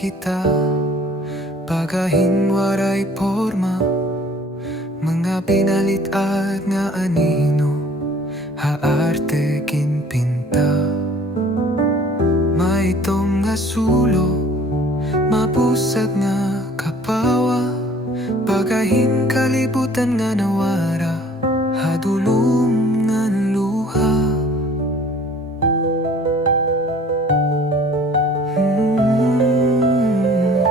kita, bagahin waray porma, mga pinalit at nga anino, haarte kinpinta. Maitom nga sulo, mapusag nga kapawa, bagahin kalibutan nga nawara, hadulum ngan luha.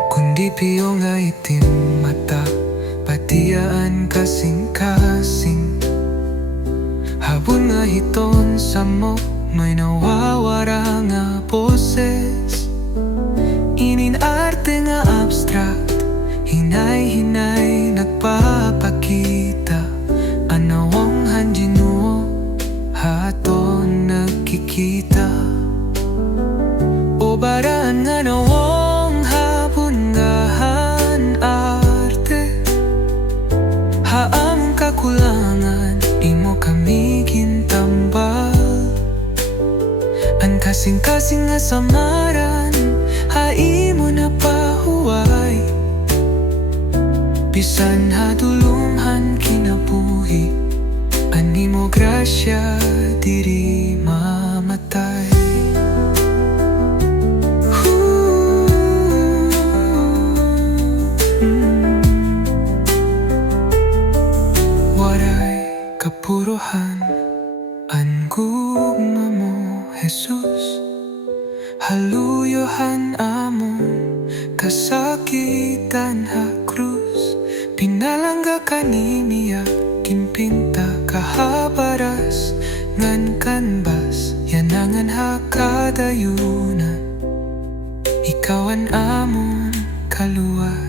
Kundi piyo nga itim mata, patiyaan kasing-kasing, habon nga hiton sa mo, may nawawara nga poses. Ininarte nga abstract, hinay-hinay nagpapakita, anawong hanjinuo, haton nagkikita. O baraan nga nawong hapon nga han-arte, haamong kakulangan, imo kami gintambal. Ang kasing-kasing nga samaran, haimo na pahuway, bisan hadulumhan kinabuhi, animo grasya diri mamatay. Waray kapuruhan, ang gugma mo Hesus, haluyohan amon kasakitan ha krus, pinalangga ka ni Miyak, kinpinta kahabaras, ngan kanbas, yanangan ha kadayunan, ikaw ang amon kaluwas.